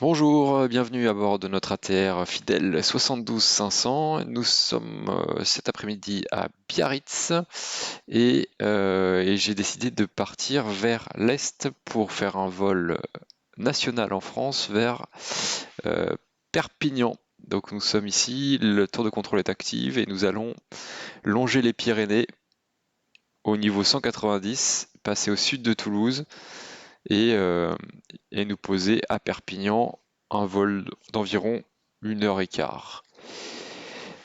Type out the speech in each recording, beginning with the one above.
Bonjour, bienvenue à bord de notre ATR fidèle 72 500. Nous sommes cet après-midi à Biarritz et j'ai décidé de partir vers l'est pour faire un vol national en France vers euh, Perpignan. Donc nous sommes ici, le tour de contrôle est actif et nous allons longer les Pyrénées au niveau 190, passer au sud de Toulouse et, euh, et nous poser à Perpignan un vol d'environ 1 h 15.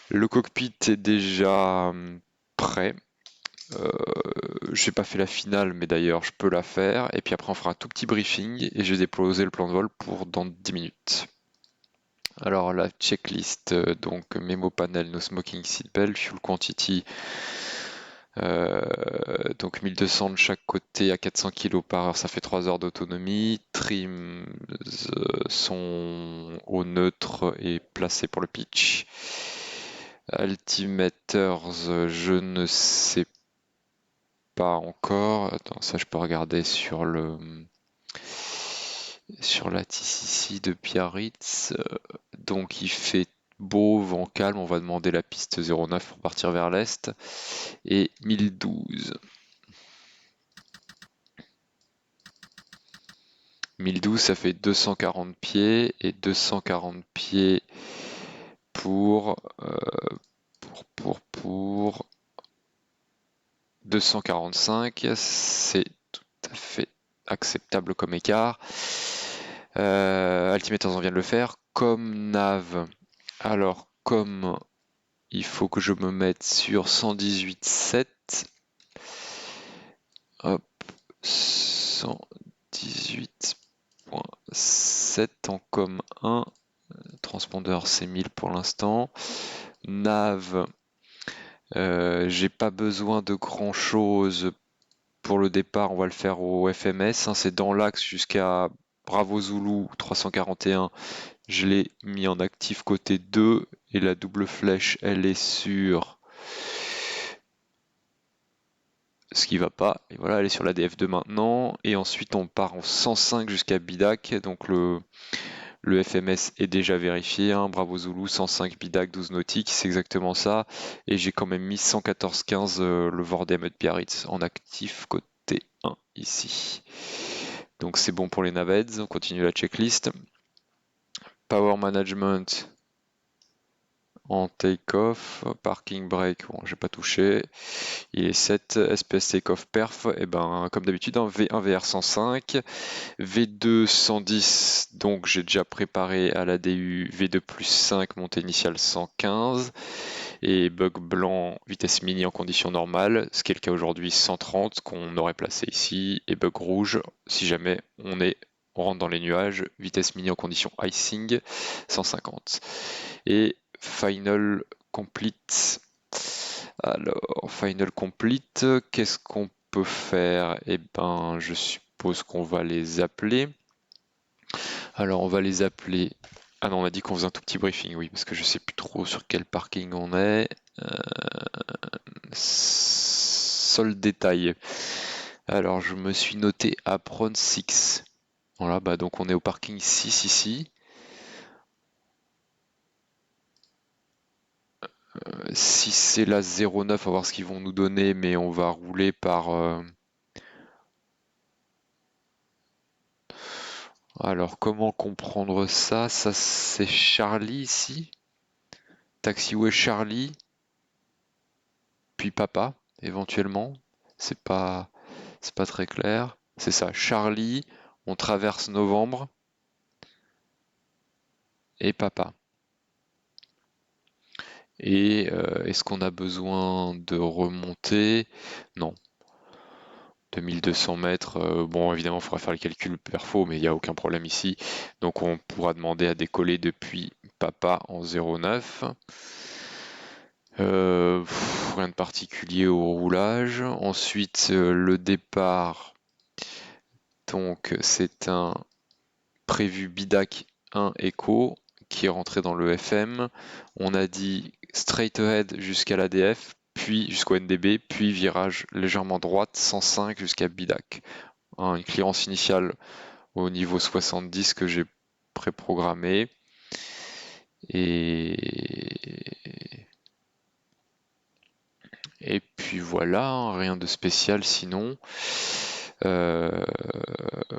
Le cockpit est déjà prêt. Euh, j'ai pas fait la finale, mais d'ailleurs je peux la faire. Et puis après on fera un tout petit briefing et je vais déposer le plan de vol pour dans 10 minutes. Alors la checklist, donc memo panel, no smoking seatbelt, fuel quantity, donc 1200 de chaque côté à 400 kg par heure, ça fait 3 heures d'autonomie. Trims sont au neutre et placés pour le pitch. Altimeters, je ne sais pas encore. Attends, ça je peux regarder sur la TCC de Biarritz. Donc il fait beau, vent calme, on va demander la piste 09 pour partir vers l'est. Et 1012. 1012, ça fait 240 pieds et 240 pieds pour, pour 245. C'est tout à fait acceptable comme écart. Altimeters, on vient de le faire. Comme nav, alors comme il faut que je me mette sur 118.7. Hop, 118.7 en com 1. Transpondeur c'est 1000 pour l'instant. Nav, j'ai pas besoin de grand chose pour le départ, on va le faire au FMS, hein, c'est dans l'axe jusqu'à Bravo Zulu 341. Je l'ai mis en actif côté 2 et la double flèche elle est sur ce qui va pas. Et voilà, elle est sur la DF2 maintenant. Et ensuite on part en 105 jusqu'à Bidac. Donc le FMS est déjà vérifié, hein. Bravo Zulu, 105 Bidac, 12 nautiques, c'est exactement ça. Et j'ai quand même mis 114,15 le Vordem de Biarritz en actif côté 1 ici. Donc c'est bon pour les navets, on continue la checklist. Power management en take-off, parking brake, bon j'ai pas touché. Il est 7, SPS take-off perf, et ben comme d'habitude un V1 VR105. V2 110, donc j'ai déjà préparé à l'ADU V2 plus 5, montée initiale 115, et bug blanc, vitesse mini en conditions normales, ce qui est le cas aujourd'hui 130 qu'on aurait placé ici, et bug rouge, si jamais on rentre dans les nuages, vitesse mini en conditions icing 150. Et final complete. Alors, final complete, qu'est-ce qu'on peut faire? Eh ben, je suppose qu'on va les appeler. Alors, on va les appeler. Ah non, on a dit qu'on faisait un tout petit briefing, oui, parce que je sais plus trop sur quel parking on est. Seul détail. Alors, je me suis noté Apron 6. Voilà, bah donc on est au parking 6 ici. Si c'est la 09, on va voir ce qu'ils vont nous donner, mais on va rouler par... Alors, comment comprendre ça? Ça, c'est Charlie ici. Taxiway Charlie, puis papa, éventuellement. C'est pas, c'est pas très clair. C'est ça, Charlie, on traverse novembre, et papa. Et est-ce qu'on a besoin de remonter? Non. 2200 mètres, bon évidemment il faudra faire le calcul perfo, mais il n'y a aucun problème ici. Donc on pourra demander à décoller depuis papa en 09. Rien de particulier au roulage. Ensuite, le départ, donc c'est un prévu Bidac 1 Echo qui est rentré dans le FM. On a dit straight ahead jusqu'à l'ADF, puis jusqu'au NDB, puis virage légèrement droite 105 jusqu'à Bidac. Une clearance initiale au niveau 70 que j'ai préprogrammé. Et puis voilà, hein, rien de spécial sinon.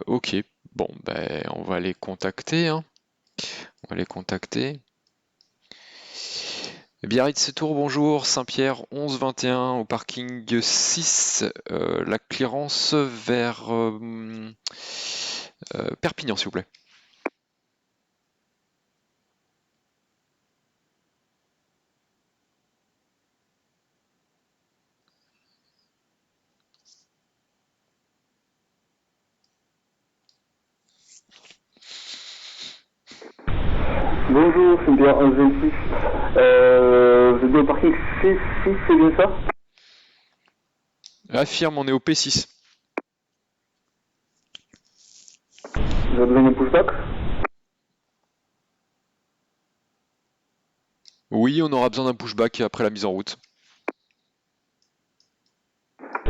Ok, bon, ben on va les contacter. Hein. On va les contacter. Biarritz Tour, bonjour, Saint-Pierre 1121 au parking 6, la clearance vers Perpignan s'il vous plaît. Bonjour, c'est bien 1126. Vous êtes bien au parking 6, c'est bien ça? Affirme, on est au P6. Vous avez besoin d'un pushback? Oui, on aura besoin d'un pushback après la mise en route.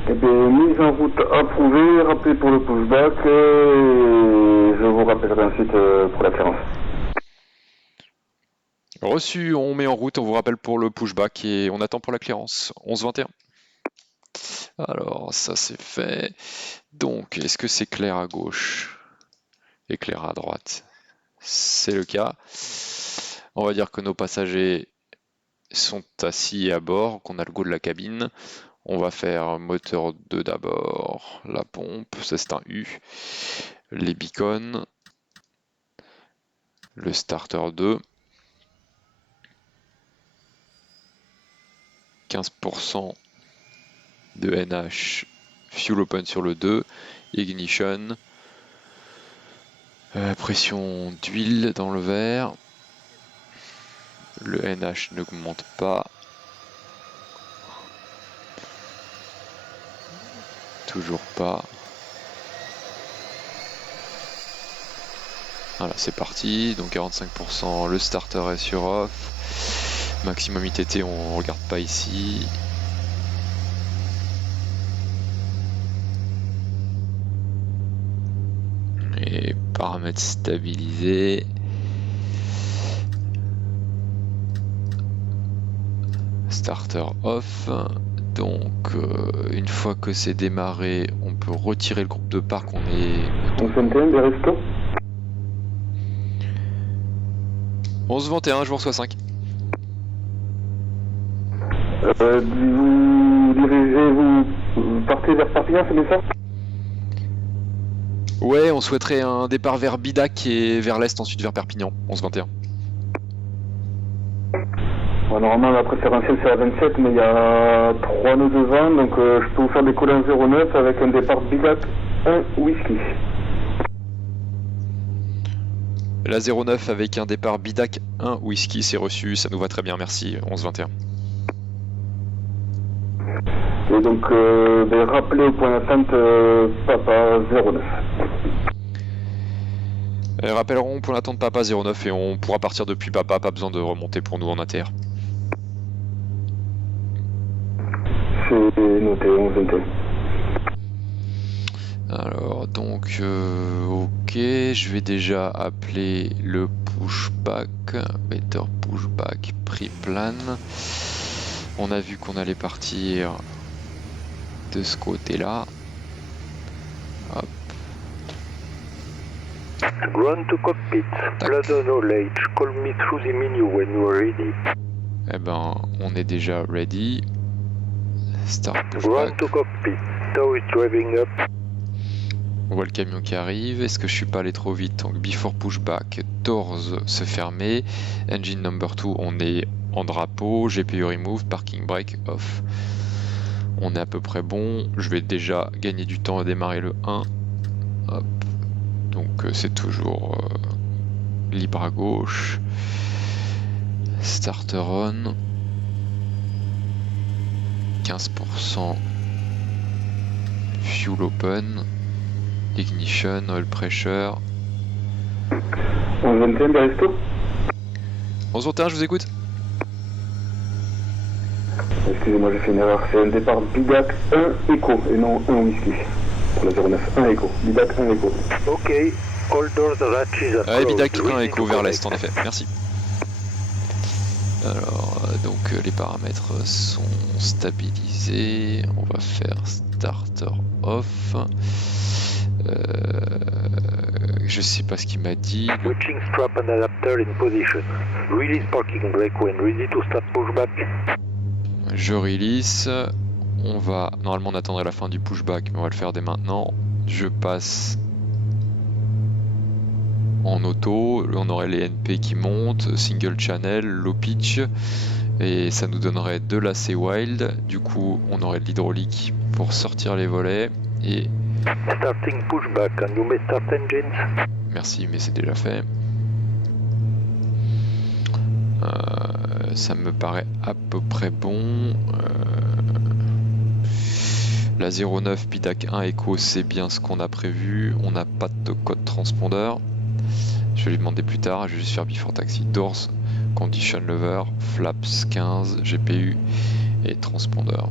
Eh bien, mise en route approuvée, rappelez pour le pushback et je vous rappellerai ensuite pour la clearance. Reçu, on met en route, on vous rappelle pour le pushback et on attend pour la clearance. 11-21. Alors, ça c'est fait. Donc, est-ce que c'est clair à gauche et clair à droite? C'est le cas. On va dire que nos passagers sont assis à bord, qu'on a le go de la cabine. On va faire moteur 2 d'abord, la pompe, ça c'est un U, les beacons, le starter 2, 15% de NH, fuel open sur le 2, ignition, pression d'huile dans le verre, le NH n'augmente pas, toujours pas. Voilà, c'est parti, donc 45%, le starter est sur off, maximum ITT on regarde pas ici. Et paramètres stabilisés. Starter off. Donc une fois que c'est démarré, on peut retirer le groupe de parc. On est 1121, des restos 11-21, je vous reçois 5. Vous partez vers Perpignan, c'est bien ça? Ouais, on souhaiterait un départ vers Bidac et vers l'est, ensuite vers Perpignan. 11-21. Bon, normalement, la préférentielle c'est la 27, mais il y a 3 nœuds devant, donc je peux vous faire décoller un 09 avec un départ Bidac 1 whisky. La 09 avec un départ Bidac 1 whisky, c'est reçu, ça nous va très bien, merci. 11-21. Et donc, rappelez au point d'attente Papa 09. Rappellerons pour l'attente Papa 09 et on pourra partir depuis Papa, pas besoin de remonter pour nous en ATR. C'est noté, 1121. Alors donc ok, je vais déjà appeler le pushback, better pushback pre-plan. On a vu qu'on allait partir de ce côté-là. Hop. Ground to cockpit, blood knowledge, call me through the menu when you are ready. Eh ben, on est déjà ready. Start Ground pushback. to cockpit, tow is driving up. On voit le camion qui arrive. Est-ce que je suis pas allé trop vite? Donc before pushback, doors se fermer. Engine number 2, on est en drapeau. GPU remove, parking brake off. On est à peu près bon. Je vais déjà gagner du temps à démarrer le 1. Hop. Donc c'est toujours libre à gauche. Starter on. 15% fuel open. Ignition, oil pressure. 1121, des restos 11-21, je vous écoute. Excusez-moi, j'ai fait une erreur. C'est un départ Bidac 1 Echo et non 1 whisky. Pour la 09, 1 Echo. Bidac 1 Echo. Ok, All doors hatches are closed. Bidac 1 Ready écho to vers connect. l'est, en effet. Merci. Alors, donc les paramètres sont stabilisés. On va faire starter off. Je sais pas ce qu'il m'a dit. Switching strap and adapter in position. Release parking brake when ready to start pushback. Je release. On va. Normalement, on attendrait la fin du pushback, mais on va le faire dès maintenant. Je passe en auto. On aurait les NP qui montent, single channel, low pitch. Et ça nous donnerait de l'AC wild. Du coup, on aurait de l'hydraulique pour sortir les volets. Et. Starting pushback and you may start engines. Merci, mais c'est déjà fait. Ça me paraît à peu près bon. La 09 Bidac 1 Echo, c'est bien ce qu'on a prévu. On n'a pas de code transpondeur. Je vais lui demander plus tard. Je vais juste faire before taxi. Doors, condition lever, flaps 15, GPU et transpondeur.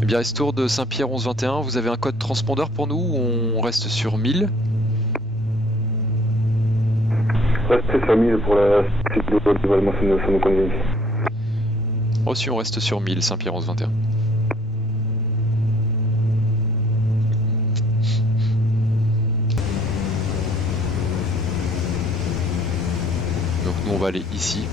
Eh bien, Estour de Saint-Pierre 1121, vous avez un code transpondeur pour nous ou on reste sur 1000? Restez sur 1000 pour la suite de vol, moi ça nous convient. Reçu, on reste sur 1000, Saint-Pierre 1121. Donc nous on va aller ici.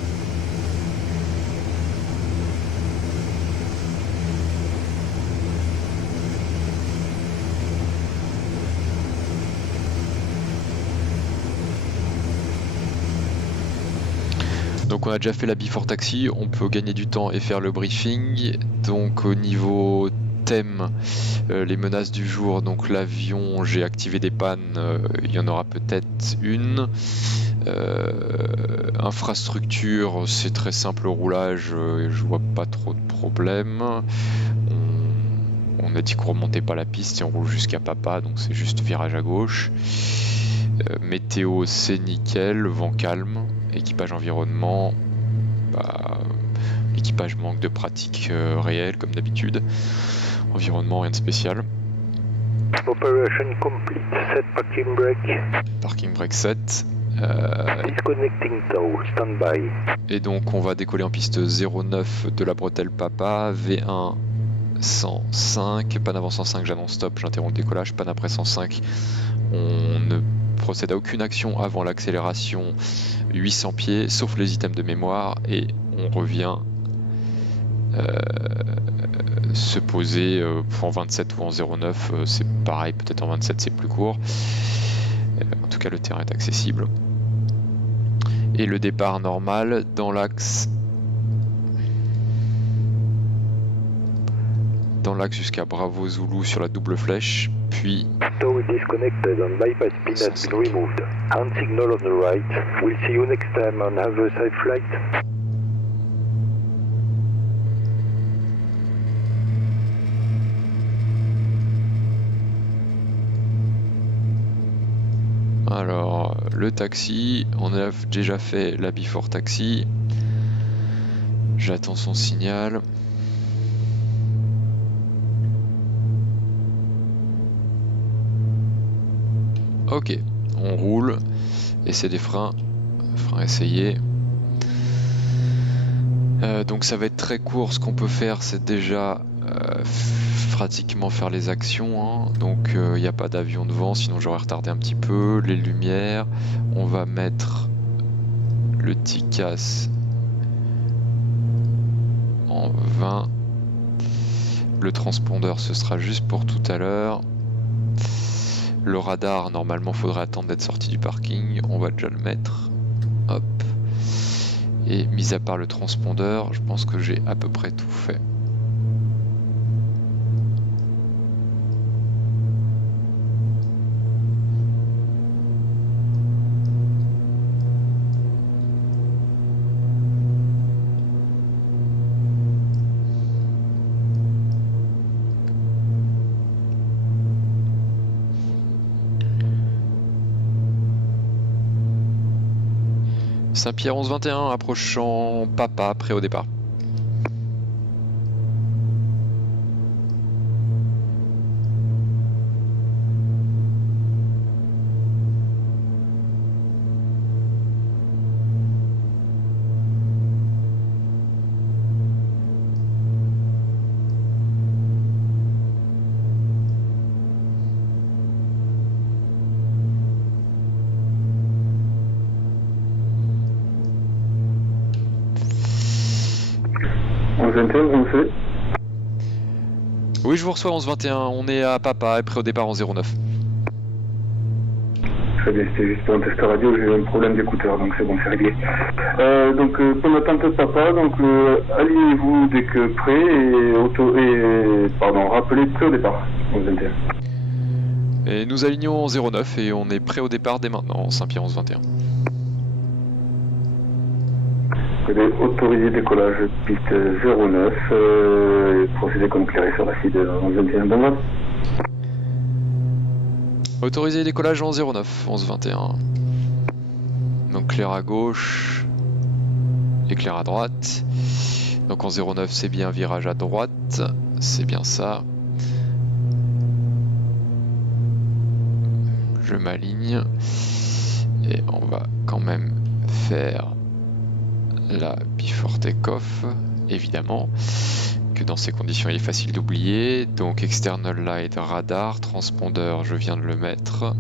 Donc on a déjà fait la before taxi, on peut gagner du temps et faire le briefing. Donc au niveau thème, les menaces du jour, donc l'avion, j'ai activé des pannes, il y en aura peut-être une. Infrastructure, c'est très simple, roulage, je vois pas trop de problème. On a dit qu'on remontait pas la piste et on roule jusqu'à Papa, donc c'est juste virage à gauche. Météo, c'est nickel, vent calme. Équipage environnement, l'équipage manque de pratique réelle comme d'habitude. Environnement, rien de spécial. Operation complete. Set parking brake. Parking brake set. Disconnecting tow. Standby. Et donc on va décoller en piste 09 de la bretelle Papa, V1 105, panne avant 105, j'annonce stop, j'interromps le décollage, panne après 105, on ne procède à aucune action avant l'accélération 800 pieds, sauf les items de mémoire, et on revient se poser en 27 ou en 09, c'est pareil, peut-être en 27 c'est plus court, en tout cas le terrain est accessible. Et le départ normal dans l'axe jusqu'à Bravo Zulu sur la double flèche, puis Tow is disconnected and bypass pin has been removed. Hand signal on the right. We'll see you next time on Have a Safe Flight. alors le taxi, on a déjà fait la before taxi, j'attends son signal. Ok, on roule, et c'est des freins essayés. Donc ça va être très court, ce qu'on peut faire c'est déjà pratiquement faire les actions, hein. Donc il n'y a pas d'avion devant, sinon j'aurais retardé un petit peu. Les lumières, on va mettre le TICAS en 20. Le transpondeur ce sera juste pour tout à l'heure. Le radar, normalement, faudrait attendre d'être sorti du parking. On va déjà le mettre. Hop. Et mis à part le transpondeur, je pense que j'ai à peu près tout fait. Saint-Pierre 1121 approchant Papa, prêt au départ. recevez? Oui, je vous reçois 11-21, on est à Papa et prêt au départ en 09. Très bien, c'était juste pour un test radio, j'ai eu un problème d'écouteur, donc c'est bon, c'est réglé. Pour l'attente de Papa, donc alignez-vous dès que prêt et rappelez prêt au départ, 11-21. Et nous alignons en 09 et on est prêt au départ dès maintenant, Saint-Pierre 11-21. Autorisé décollage piste 09, procédé comme clairé sur la site 11-21. Bon vol. Autorisé décollage en 09, 11-21. Donc clair à gauche, éclair à droite. Donc en 09 c'est bien virage à droite, c'est bien ça. Je m'aligne et on va quand même faire la before take-off, évidemment, que dans ces conditions il est facile d'oublier. Donc external light, radar, transpondeur, je viens de le mettre.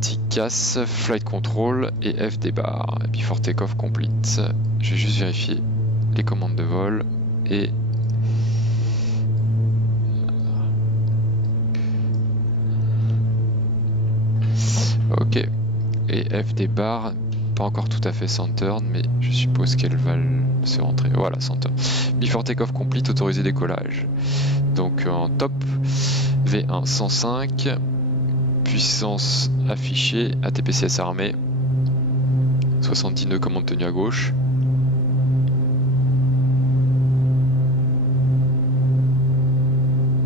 TCAS, flight control et FD bar, before take-off complete. Je vais juste vérifier les commandes de vol et ok. Et FD bar, pas encore tout à fait centered, mais je suppose qu'elle va se rentrer. Voilà, centered. Before take-off complete, autorisé décollage. Donc en top, V1 105, puissance affichée, ATPCS armé, 70 nœuds commande tenue à gauche.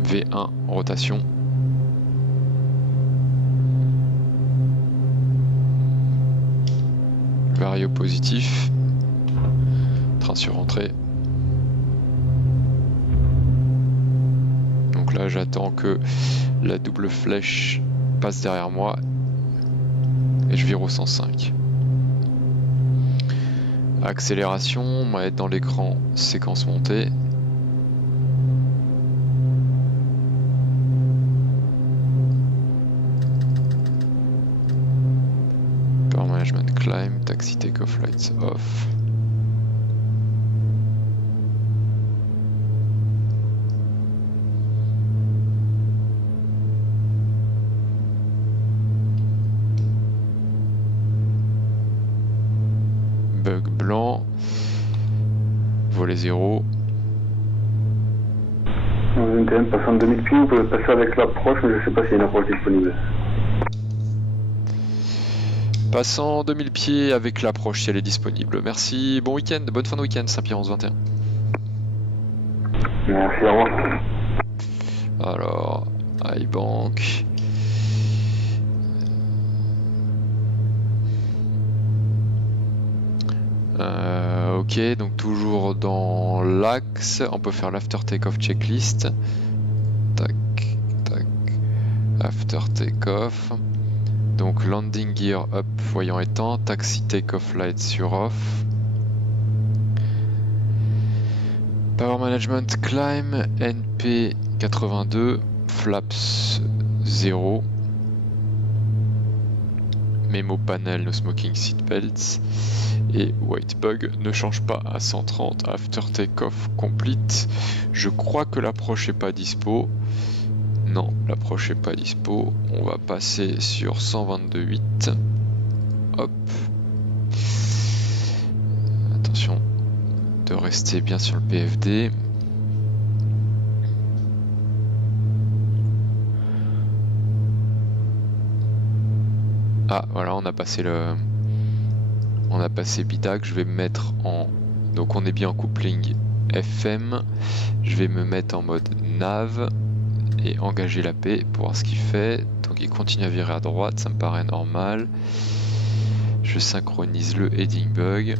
V1 rotation. Vario positif. Train sur entrée. Donc là j'attends que la double flèche passe derrière moi et je vire au 105. Accélération, on va être dans l'écran séquence montée. Power management climb, taxi take-off lights off. Bug blanc, volet 0. 11-21, passant 2000 pieds, vous pouvez passer avec l'approche, mais je ne sais pas s'il y a une approche disponible. Passant 2000 pieds avec l'approche si elle est disponible. Merci, bon week-end, bonne fin de week-end, Saint-Pierre 11-21. Merci, au revoir. Alors, iBank. Ok, donc toujours dans l'axe, on peut faire l'after take-off checklist. Tac, tac, after take-off. Donc landing gear up, voyant éteint, taxi take-off light sur off. Power management climb, NP 82, flaps 0. Memo panel, no smoking seatbelts. Et white bug ne change pas à 130 after take-off complete. Je crois que l'approche est pas dispo. Non, l'approche est pas dispo. On va passer sur 122.8. Hop. Attention de rester bien sur le PFD. Ah, voilà, on a passé BIDAC. Je vais me mettre en... Donc on est bien en coupling FM. Je vais me mettre en mode nav et engager la paix pour voir ce qu'il fait. Donc il continue à virer à droite, ça me paraît normal. Je synchronise le heading bug.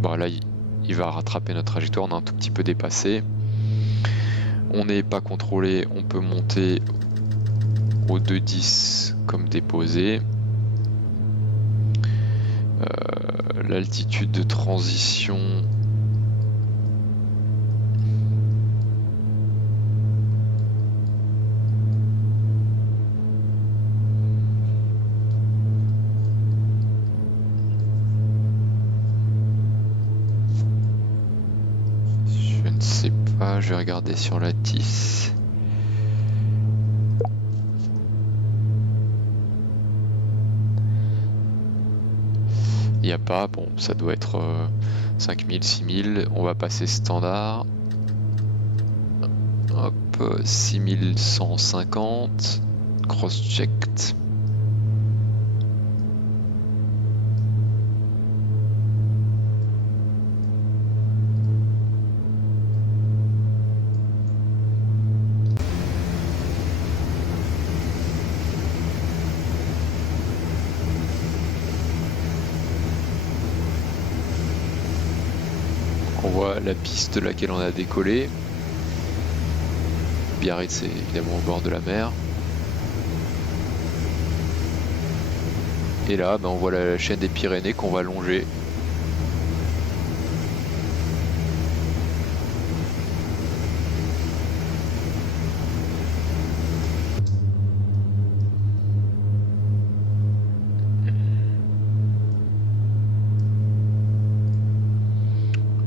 Bon là il va rattraper notre trajectoire, on a un tout petit peu dépassé. On n'est pas contrôlé, on peut monter au 210 comme déposé. L'altitude de transition, ne sais pas, je vais regarder sur la TIS. Il n'y a pas, bon, ça doit être 5000, 6000, on va passer standard. Hop, 6150, cross-checked. On voit la piste de laquelle on a décollé. Biarritz, c'est évidemment au bord de la mer. Et là, on voit la chaîne des Pyrénées qu'on va longer.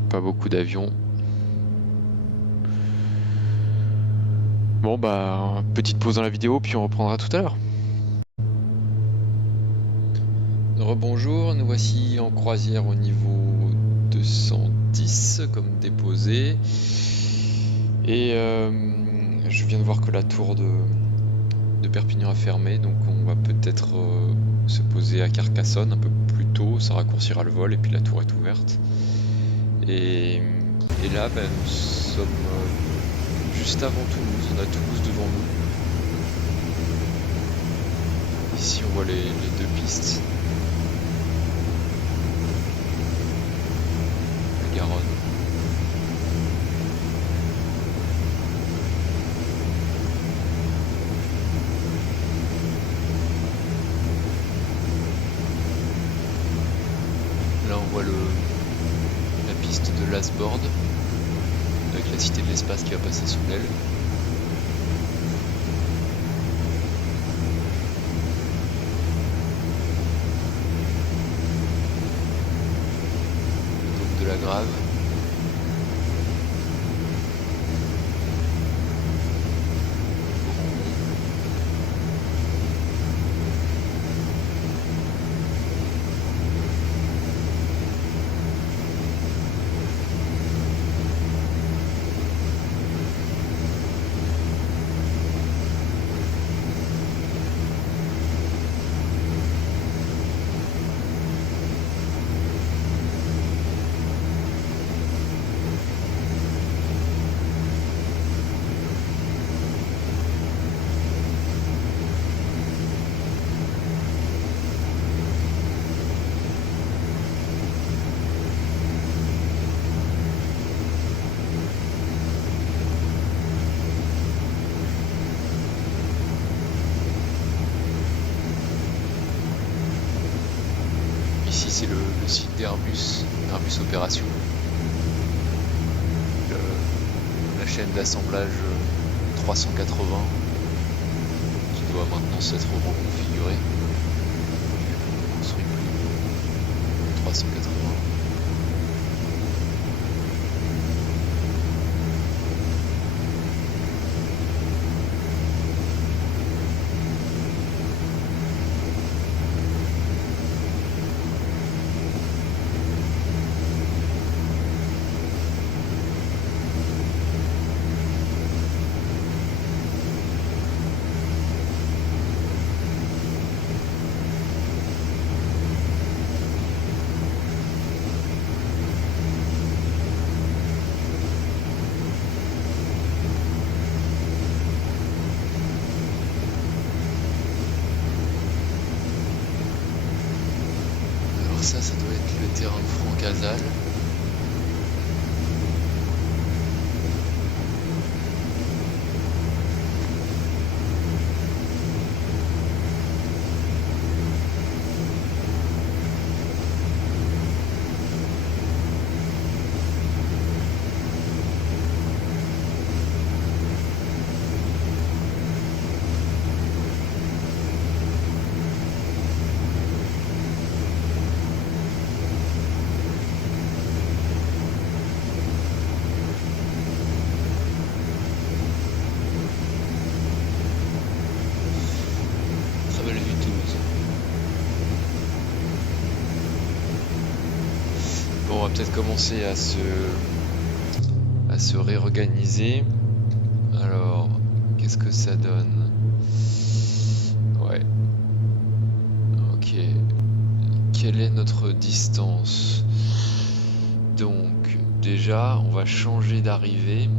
Pas beaucoup d'avions. Bon petite pause dans la vidéo puis on reprendra tout à l'heure. Rebonjour, nous voici en croisière au niveau 210 comme déposé. Et je viens de voir que la tour de Perpignan a fermé, donc on va peut-être se poser à Carcassonne un peu plus tôt, ça raccourcira le vol et puis la tour est ouverte. Et là, nous sommes juste avant Toulouse, on a Toulouse devant nous. Ici, on voit les deux pistes. La Garonne. Là, on voit la piste de Lasbord, avec la Cité de l'Espace qui va passer sous l'aile. De la Grave. Ici c'est le site d'Airbus, Airbus Opération. La chaîne d'assemblage 380 qui doit maintenant s'être reconfigurée. On construit plus 380. Ça doit être le terrain de Franck Hazal. peut-être commencer à se réorganiser. Alors, qu'est-ce que ça donne? Ouais. Ok. Quelle est notre distance? Donc, déjà, on va changer d'arrivée.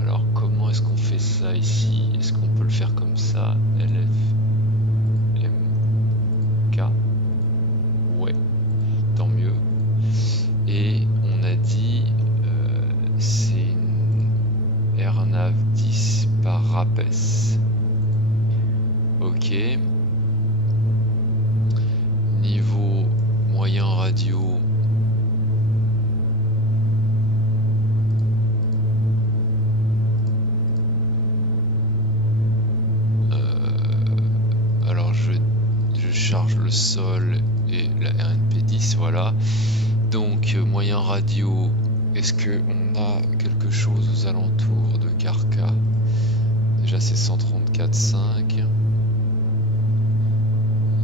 Alors, comment est-ce qu'on fait ça ici? Est-ce qu'on peut le faire comme ça? LF, M, K. Ouais, tant mieux. Et on a dit, c'est une AirNav 10 par RAPES. Ok. Niveau moyen radio. Alors je charge le sol et la RNP10, voilà. Donc moyen radio, est-ce que on a quelque chose aux alentours de Carca? Déjà c'est 134.5.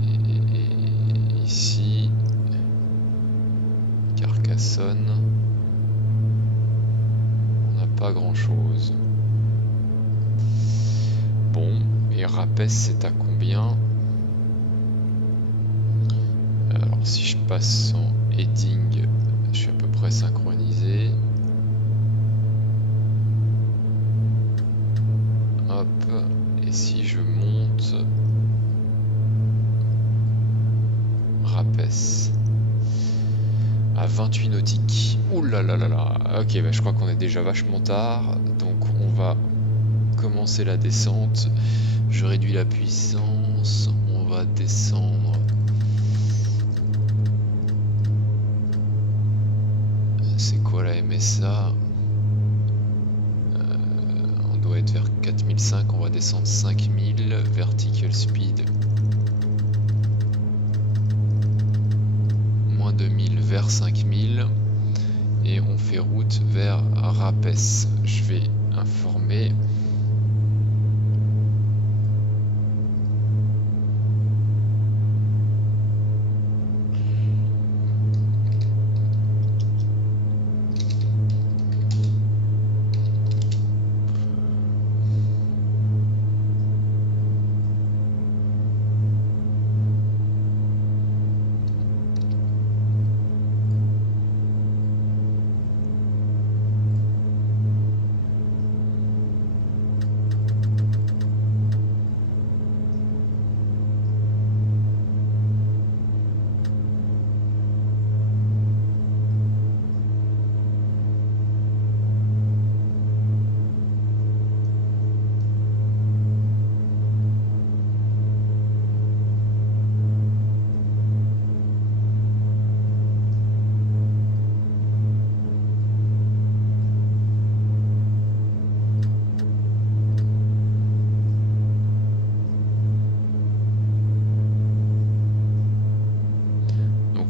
Et ici, Carcassonne, on n'a pas grand chose. Bon, et Rapès c'est à combien? Alors si je passe en heading, je suis à peu près synchronisé. Hop, et si je monte Rapès à 28 nautiques. Ouh là là là là. Ok, bah je crois qu'on est déjà vachement tard, donc on va commencer la descente. Je réduis la puissance, on va descendre. C'est quoi la MSA? On doit être vers 4005, on va descendre 5000, vertical speed. Moins 2000 vers 5000. Et on fait route vers Rapès. Je vais informer.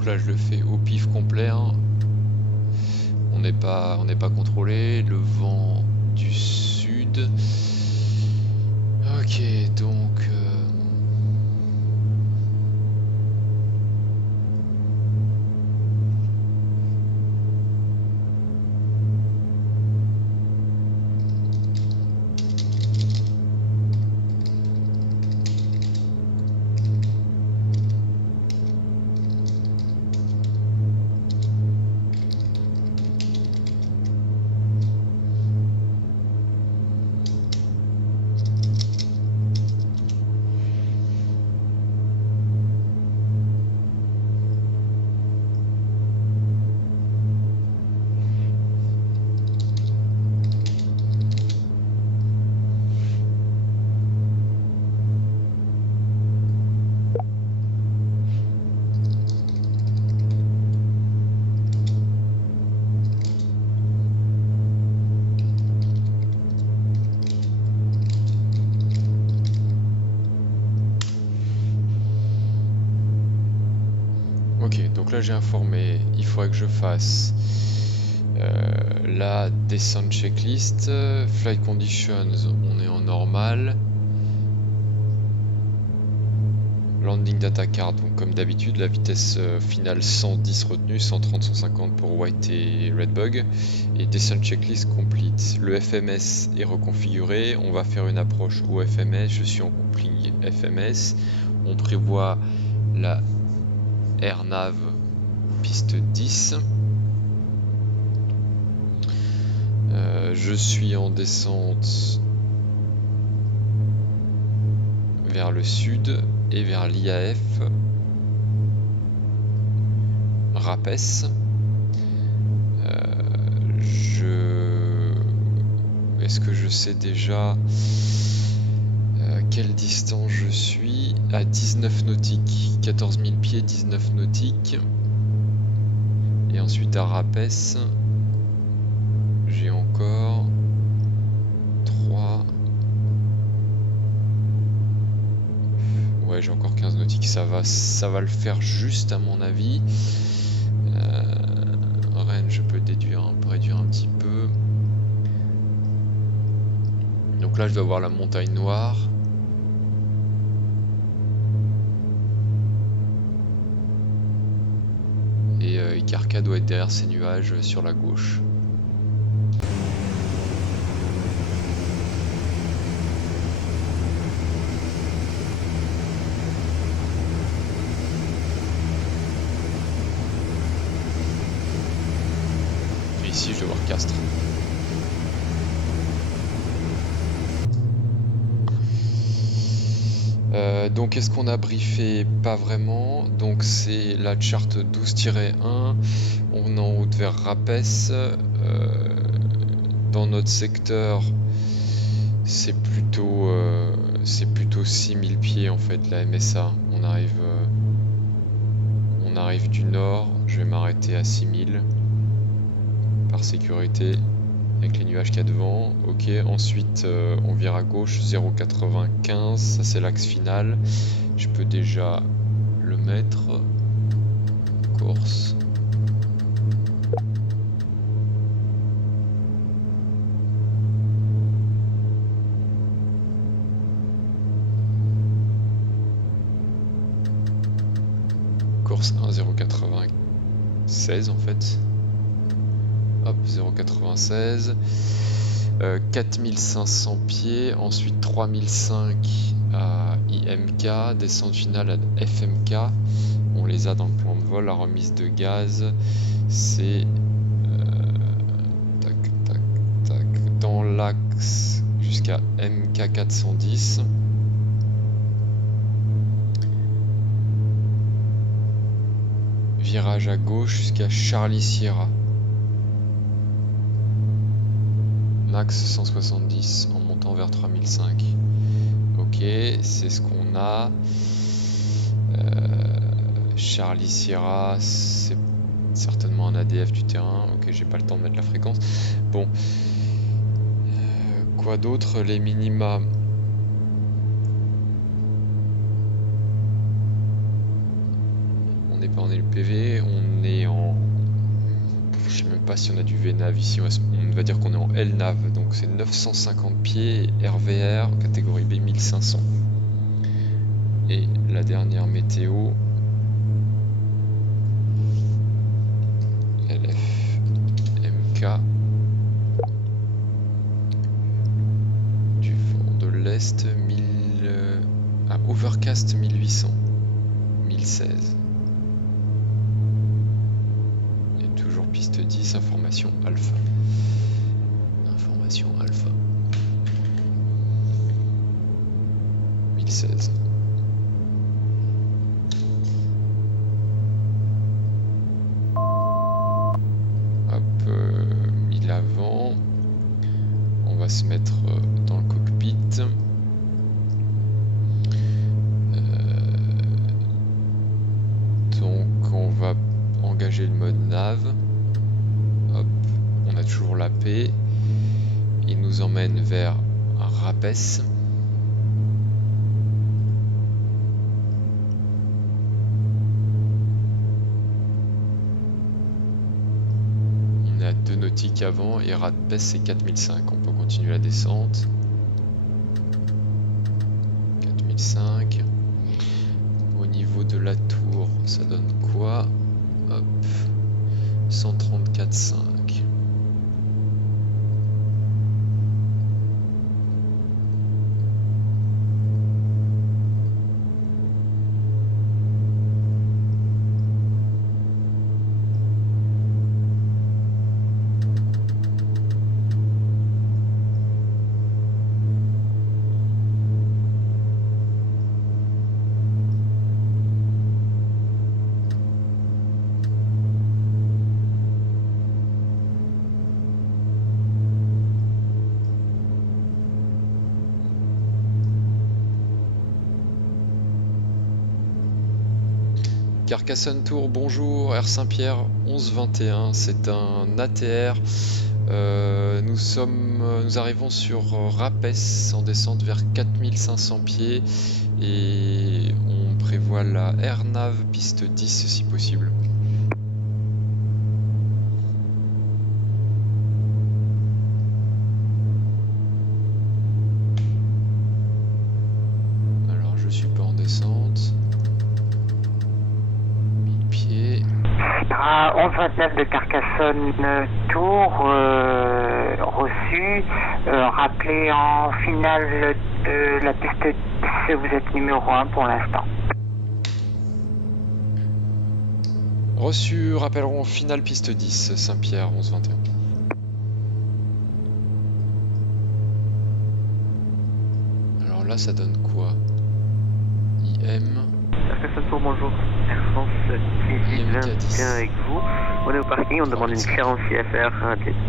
Là je le fais au pif complet, hein. On n'est pas contrôlé, le vent du sud. Ok, donc ok, donc là j'ai informé, il faudrait que je fasse la descente checklist, flight conditions, on est en normal. Landing data card, donc comme d'habitude, la vitesse finale 110 retenue, 130, 150 pour White et Redbug, et Descent checklist complete. Le FMS est reconfiguré, on va faire une approche au FMS, je suis en coupling FMS, on prévoit la AirNav piste 10. Je suis en descente vers le sud et vers l'IAF Rapes. Est-ce que je sais déjà quelle distance je suis? À 19 nautiques, 14 000 pieds, 19 nautiques. Et ensuite à Rapes, j'ai encore 3. Ouais, j'ai encore 15 nautiques, ça va le faire juste à mon avis. Rennes, je peux réduire un petit peu. Donc là, je dois voir la montagne noire. Et Icarca doit être derrière ces nuages sur la gauche. Et ici, je dois voir Castres. Donc est-ce qu'on a briefé? Pas vraiment. Donc c'est la charte 12-1. On est en route vers Rapes. Dans notre secteur, c'est plutôt 6000 pieds en fait la MSA. On arrive du nord. Je vais m'arrêter à 6000 par sécurité. Avec les nuages qu'il y a devant, ok, ensuite on vire à gauche, 0,95, ça c'est l'axe final, je peux déjà le mettre, course. Course 1, 0,96 en fait. Hop, 0,96, 4500 pieds, ensuite 3005 à IMK, descente finale à FMK, on les a dans le plan de vol, la remise de gaz, c'est dans l'axe jusqu'à MK 410. Virage à gauche jusqu'à Charlie Sierra. Max 170 en montant vers 3005. Ok, c'est ce qu'on a. Charlie Sierra, c'est certainement un ADF du terrain. Ok, j'ai pas le temps de mettre la fréquence. Bon. Quoi d'autre? Les minima. On n'est pas en LPV, on est en... Je sais même pas si on a du VNAV ici, on va dire qu'on est en LNAV, donc c'est 950 pieds, RVR, catégorie B 1500. Et la dernière météo, LF, MK, du vent de l'Est, Overcast 1800, 1016. Piste 10, information alpha. Information alpha. 1016. Hop, 1000 avant. On va se mettre dans le cockpit. Donc on va engager le mode nav. Hop, on a toujours la paix. Il nous emmène vers Rapes. On est à 2 nautiques avant et Rapes c'est 4005. On peut continuer la descente. 4005. Au niveau de la tour, ça donne quoi? Hop, 134,5. Carcassonne Tour, bonjour, Air Saint-Pierre 1121, c'est un ATR. Nous arrivons sur Rapes en descente vers 4500 pieds et on prévoit la AirNav piste 10 si possible. Alors je suis pas en descente. 1000 pieds. À 1129 de Carcassonne Tour, reçu. Rappelé en finale de la piste 10, vous êtes numéro 1 pour l'instant. Reçu, rappellerons finale piste 10, Saint-Pierre 1121. Alors là ça donne quoi? IM. Carcassonne Tour, bonjour. Air France 1821 avec vous. On est au parking, on demande une clearance IFR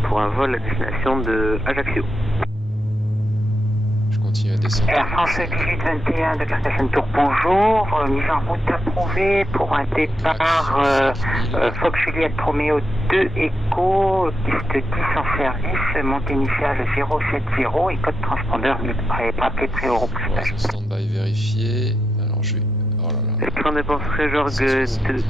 pour un vol à destination de Ajaccio. Je continue à descendre. Air France 1821 de Carcassonne Tour, bonjour. Mise en route approuvée pour un départ Fox Juliette Romeo 2 Echo, piste 10 en service, montée initiale 070 et code transpondeur rappelé pré-euro. Stand-by vérifié. Alors je vais... Oh là là. Train dépend Frejorg 2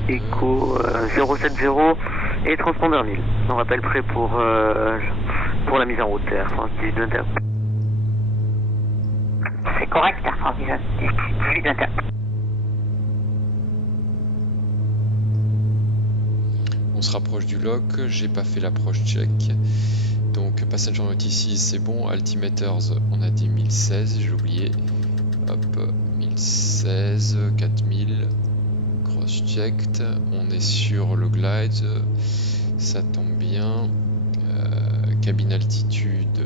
Echo 070 et transpondeur 1000. On rappelle prêt pour la mise en route Air France 1821. C'est correct, Air France 1821. On se rapproche du lock, j'ai pas fait l'approche check. Donc passenger note ici c'est bon, altimeters on a dit 1016, j'ai oublié. Hop, 1016, 4000, cross-checked, on est sur le glide, ça tombe bien. Cabine altitude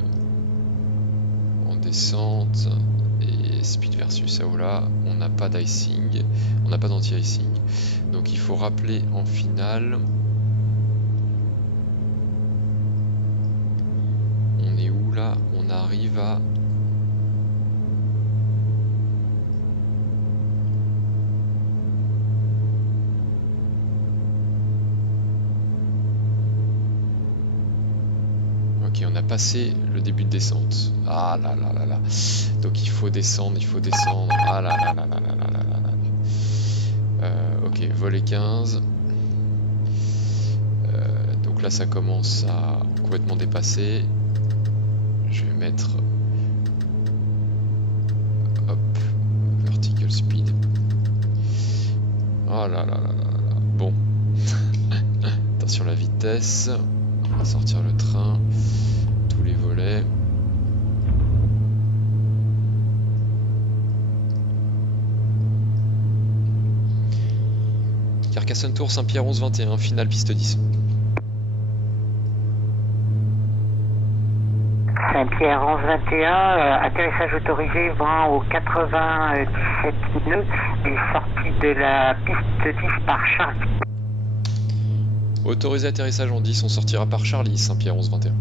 en descente et speed versus AOLA, on n'a pas d'icing, on n'a pas d'anti-icing. Donc il faut rappeler en finale. On est où là? On arrive à... Ok, on a passé le début de descente. Ah là là là là. Donc il faut descendre, il faut descendre. Ah là là là là là là là là. Ok, volet 15. Donc là ça commence à complètement dépasser. Je vais mettre... Hop, vertical speed. Oh là là là là là. Bon. Attention la vitesse. On va sortir le train. Tous les volets. Carcassonne Tour, Saint-Pierre 1121, finale piste 10. Saint-Pierre 1121, atterrissage autorisé vent au 97 nœuds et sortie de la piste 10 par Charlie. Autorisé atterrissage en 10, on sortira par Charlie, Saint-Pierre 1121.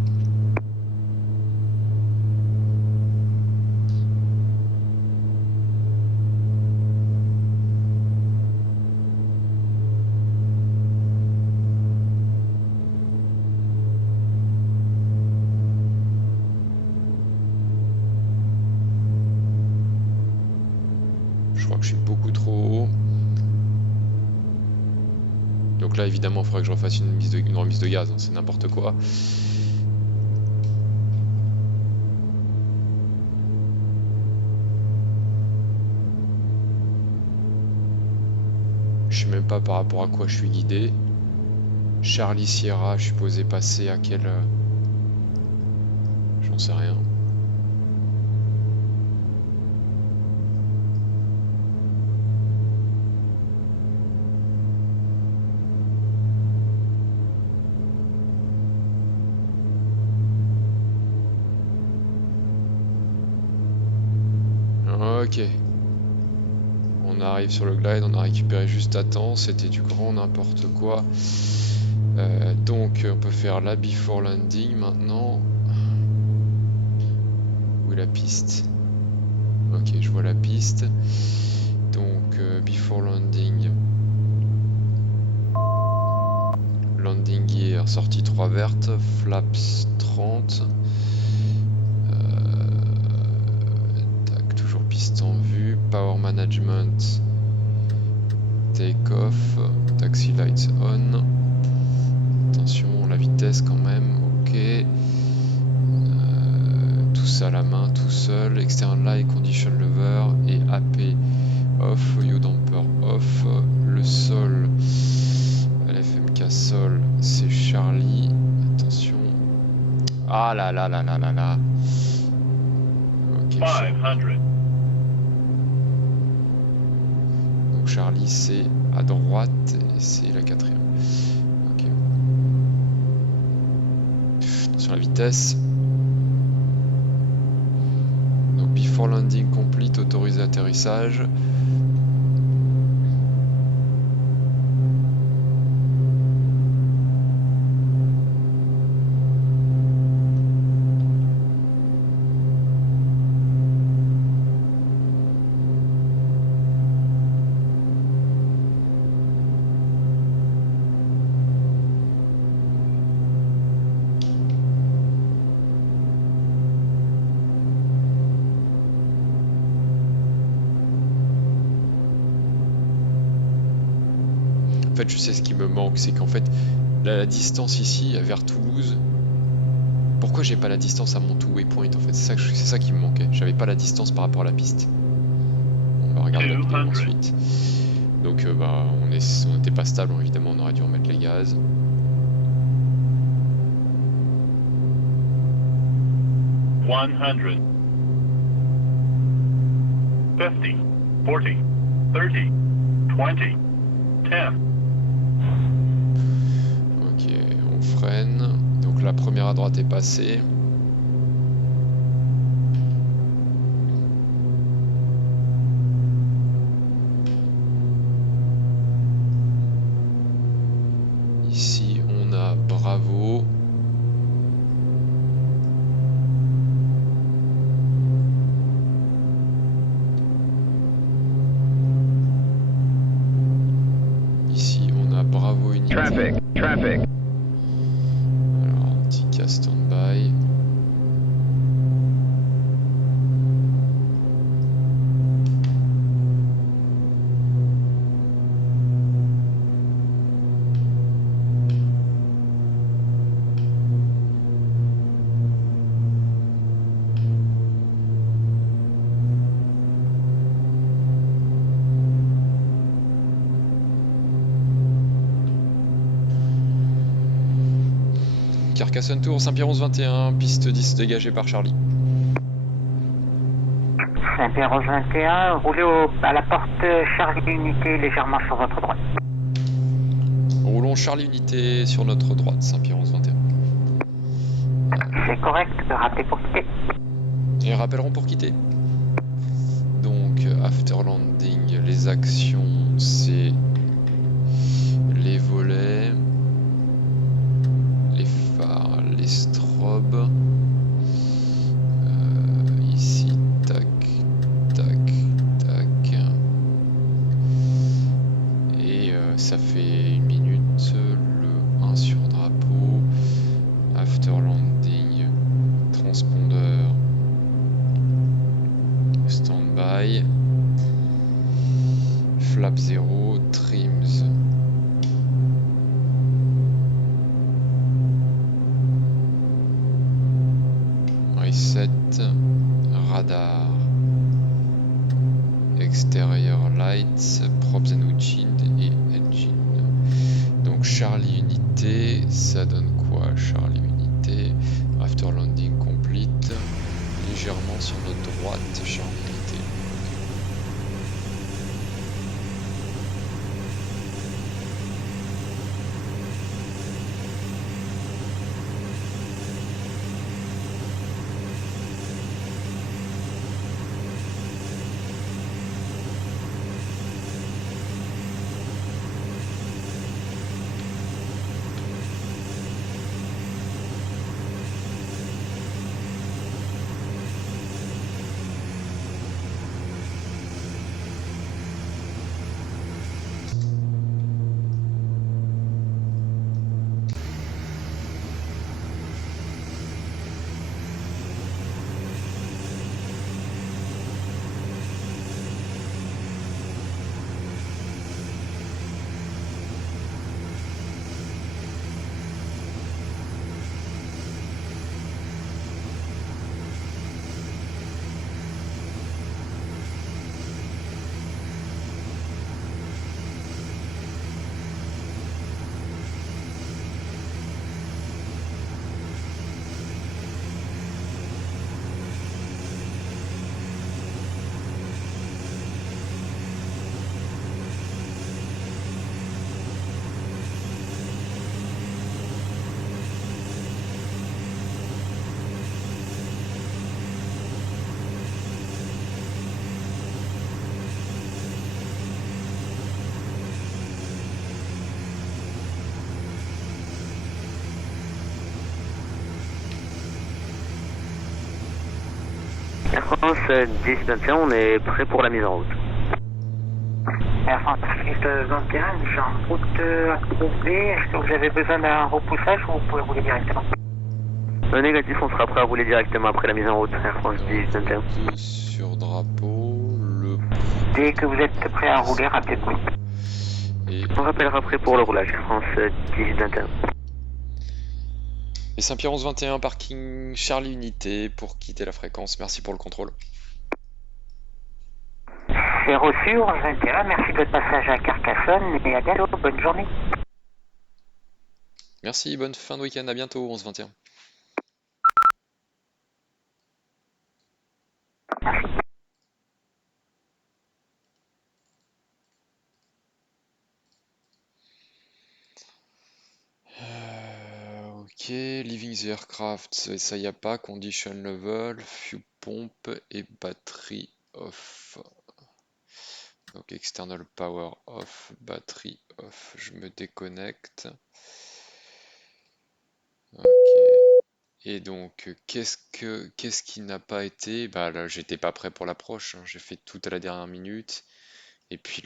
Je crois que je suis beaucoup trop haut. Donc là évidemment il faudrait que je refasse une remise de gaz, hein, c'est n'importe quoi. Je sais même pas par rapport à quoi je suis guidé. Charlie Sierra, je suis posé passer à quel... J'en sais rien. Ok. On arrive sur le glide, on a récupéré juste à temps, c'était du grand n'importe quoi. Donc on peut faire la before landing maintenant. Où est la piste? Ok, je vois la piste. Donc before landing. Landing gear, sortie 3 verte, flaps 30. Toujours piste en vue, power management, take off, taxi lights on. Attention, la vitesse quand même, ok. Tout ça à la main, tout seul. External light, condition lever et AP off, yaw damper off. Le sol, LFMK sol, c'est Charlie. Attention. Ah là là là là là là. Ok. 500. Donc Charlie c'est à droite et c'est la 4ème. Ok. Sur la vitesse. Donc before landing complete, autorisé atterrissage. En fait, je sais ce qui me manque, c'est qu'en fait, la distance ici vers Toulouse. Pourquoi j'ai pas la distance à mon two waypoint en fait? C'est ça qui me manquait. J'avais pas la distance par rapport à la piste. On va regarder la vidéo ensuite. Donc bah on n'était pas stable, évidemment on aurait dû remettre les gaz. $100. 50. 40. 30. 20. 10. Ok, on freine. Donc la première à droite est passée. Ici on a Bravo. Ici on a Bravo Unité. Traffic. Alors Antica standby. Carcassonne Tour, Saint-Pierre 11-21, piste 10 dégagée par Charlie. Saint-Pierre 21, roulez à la porte Charlie Unité légèrement sur votre droite. Roulons Charlie Unité sur notre droite, Saint-Pierre 11-21. C'est correct, rappelez pour quitter. Et rappellerons pour quitter. Donc, after landing, les actions, c'est les volets, les phares, les strobes. Ici, tac, tac, tac. Et ça fait 1 minute, le 1 sur drapeau, after landing, transpondeur, standby, flap 0, trims. Reset, radar, extérieur lights, props and windshield et engine. Donc Charlie unité, ça donne quoi Charlie unité, after landing complete, légèrement sur notre droite, Charlie unité. Air France 1021, on est prêt pour la mise en route. Air France 1021, mise en route approuvée. Est-ce que vous avez besoin d'un repoussage ou vous pouvez rouler directement? Négatif, on sera prêt à rouler directement après la mise en route, Air France 1021. Sur drapeau, le... Dès que vous êtes prêt à rouler, rappelez-moi. Et... On rappellera après pour le roulage, Air France 1021. Et Saint-Pierre 1121, parking Charlie unité pour quitter la fréquence. Merci pour le contrôle. C'est reçu, 1121. Merci de votre passage à Carcassonne et à bientôt. Bonne journée. Merci, bonne fin de week-end. À bientôt, 1121. Merci. Ok, leaving the aircraft, ça y a pas, condition level, fuel pompe et batterie off. Donc external power off, batterie off, je me déconnecte. Ok. Et donc qu'est-ce qui n'a pas été? Bah là j'étais pas prêt pour l'approche, hein. J'ai fait tout à la dernière minute. Et puis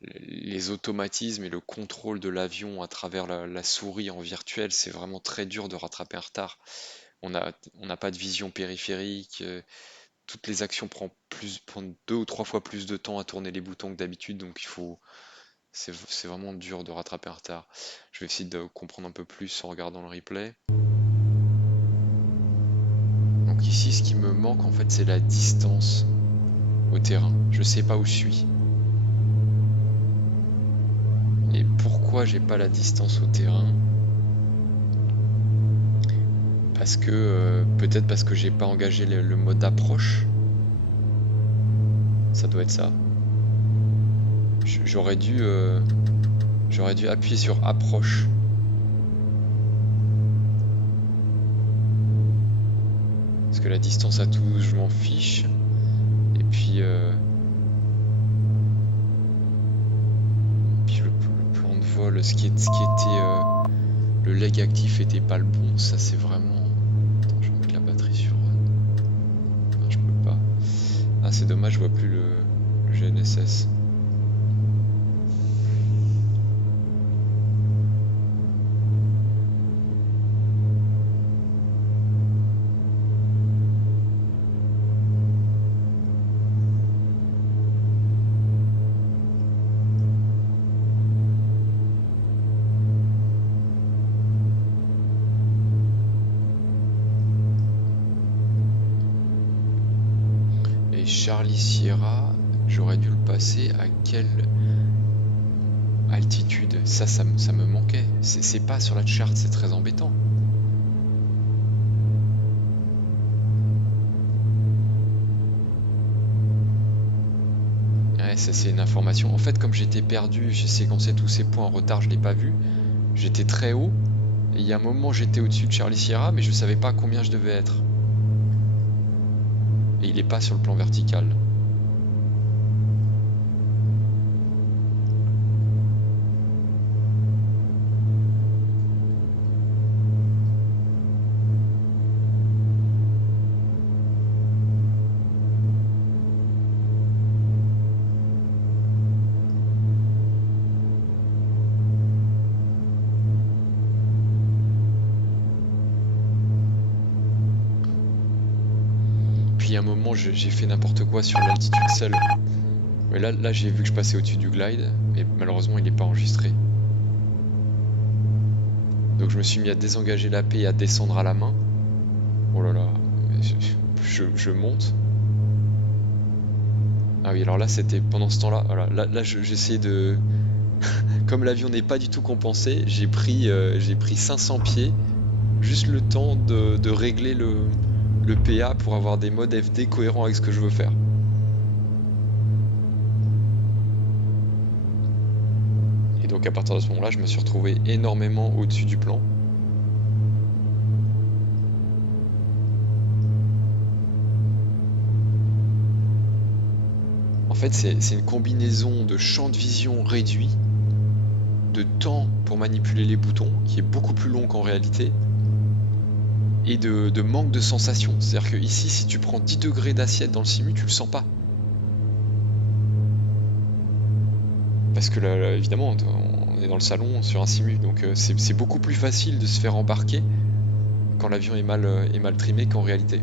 les automatismes et le contrôle de l'avion à travers la souris en virtuel, c'est vraiment très dur de rattraper un retard. On n'a pas de vision périphérique, toutes les actions prennent 2 ou 3 fois plus de temps à tourner les boutons que d'habitude, donc c'est vraiment dur de rattraper un retard. Je vais essayer de comprendre un peu plus en regardant le replay. Donc ici, ce qui me manque en fait, c'est la distance au terrain. Je sais pas où je suis. Et pourquoi j'ai pas la distance au terrain? Parce que peut-être parce que j'ai pas engagé le mode approche. Ça doit être ça. J'aurais dû appuyer sur approche. Parce que la distance à Toulouse, je m'en fiche. Et puis le plan de vol, ce qui était le leg actif était pas le bon. Ça c'est vraiment... Attends, je vais mettre la batterie sur... Non, je peux pas. Ah, c'est dommage, je vois plus le GNSS. Charlie Sierra, j'aurais dû le passer à quelle altitude? Ça me manquait. C'est pas sur la charte, c'est très embêtant. Ouais, ça c'est une information. En fait, comme j'étais perdu, j'ai séquencé tous ces points en retard, je l'ai pas vu. J'étais très haut. Et il y a un moment, j'étais au-dessus de Charlie Sierra, mais je savais pas combien je devais être. Et il est pas sur le plan vertical. Puis à un moment, j'ai fait n'importe quoi sur l'altitude seule. Mais là j'ai vu que je passais au-dessus du glide, mais malheureusement il n'est pas enregistré. Donc je me suis mis à désengager la paix et à descendre à la main. Oh là là, je monte. Ah oui, alors là c'était pendant ce temps-là. Voilà, là j'essayais de... Comme l'avion n'est pas du tout compensé, j'ai pris 500 pieds, juste le temps de régler le PA pour avoir des modes FD cohérents avec ce que je veux faire. Et donc à partir de ce moment-là, je me suis retrouvé énormément au-dessus du plan. En fait, c'est une combinaison de champ de vision réduit, de temps pour manipuler les boutons, qui est beaucoup plus long qu'en réalité, et de manque de sensation. C'est-à-dire que ici, si tu prends 10 degrés d'assiette dans le simu, tu le sens pas. Parce que là, évidemment, on est dans le salon sur un simu, donc c'est beaucoup plus facile de se faire embarquer quand l'avion est mal trimé qu'en réalité.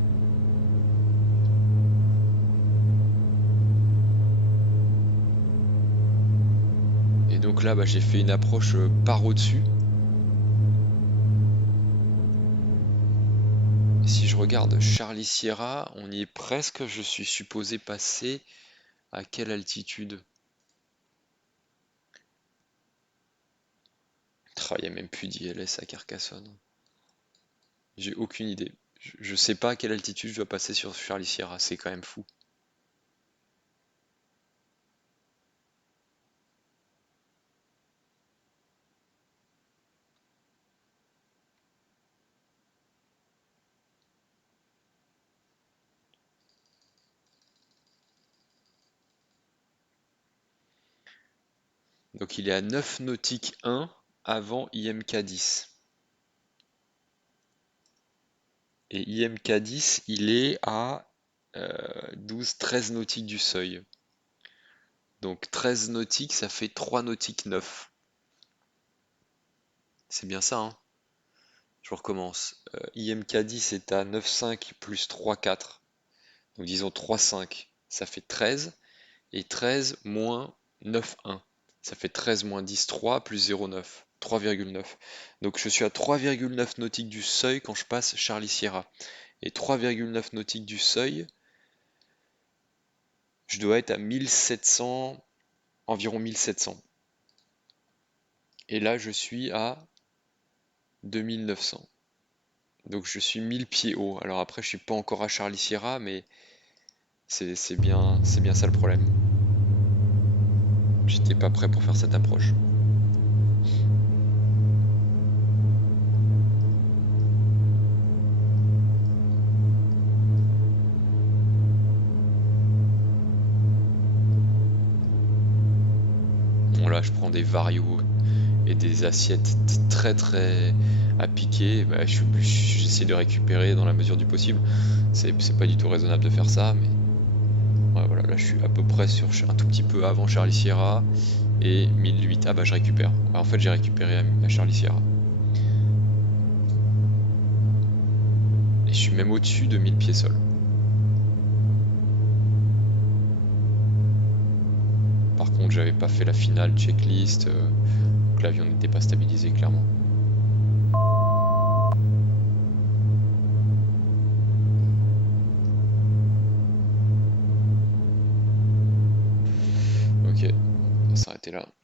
Et donc là, j'ai fait une approche par au-dessus. Si je regarde Charlie Sierra, on y est presque. Je suis supposé passer à quelle altitude? Il n'y a même plus d'ILS à Carcassonne. J'ai aucune idée. Je sais pas à quelle altitude je dois passer sur Charlie Sierra, c'est quand même fou. Donc il est à 9 nautiques 1 avant IMK 10. Et IMK 10, il est à 12-13 nautiques du seuil. Donc 13 nautiques, ça fait 3 nautiques 9. C'est bien ça, hein? Je recommence. IMK 10 est à 9,5 plus 3,4. Donc disons 3,5, ça fait 13. Et 13 moins 9,1. Ça fait 13 moins 10, 3 plus 0,9. 3,9. Donc je suis à 3,9 nautiques du seuil quand je passe Charlie Sierra. Et 3,9 nautiques du seuil, je dois être à 1700, environ 1700. Et là je suis à 2900. Donc je suis 1000 pieds haut. Alors après je suis pas encore à Charlie Sierra, mais c'est bien ça le problème. J'étais pas prêt pour faire cette approche. Bon là je prends des varios et des assiettes très à piquer. J'essaie de récupérer dans la mesure du possible. C'est pas du tout raisonnable de faire ça, mais ouais, voilà, là je suis à peu près sur un tout petit peu avant Charlie Sierra et 1008. Ah je récupère. En fait j'ai récupéré à Charlie Sierra. Et je suis même au-dessus de 1000 pieds sol. Par contre j'avais pas fait la finale checklist, donc l'avion n'était pas stabilisé clairement. va s'arrêter là.